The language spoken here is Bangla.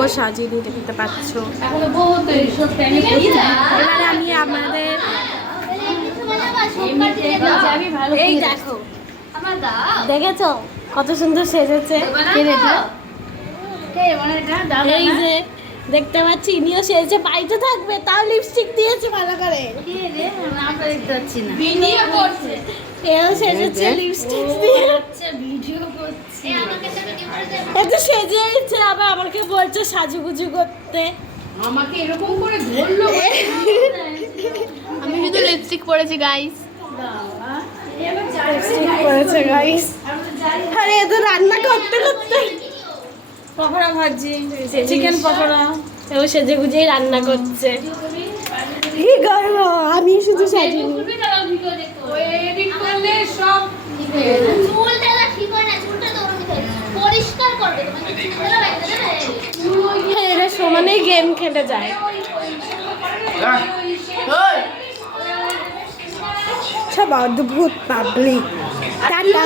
তবুও সাজিয়ে দেখতে পাচ্ছ। এবারে আমি আমাদের এই দেখো, দেখেছো কত সুন্দর সেজেছে। এই যে দেখতে পাচ্ছি ইনিও সেজেছে, বাড়িতে থাকবে তাও লিপস্টিক দিয়েছে ভালো করে। এও সেজেছে লিপস্টিক দিয়ে, এত সেজেছে আবার আমাকে বলছে সাজুগুজু করতে। আমাকে এরকম করে ধরলো। আমি শুধু লিপস্টিক পরেছি গাইস। লিপস্টিক পরেছে গাইস। আরে এত রান্না করতে করতে পকোড়া ভাজি, চিকেন পকোড়া এও সেজে গুজেই রান্না করছে। কি করবো আমি শুধু সাজিনি। এডিট করলে সব হ্যাঁ, এরা সমানেই গেম খেলে যায়। সব অদ্ভুত পাবলিক। টাটা।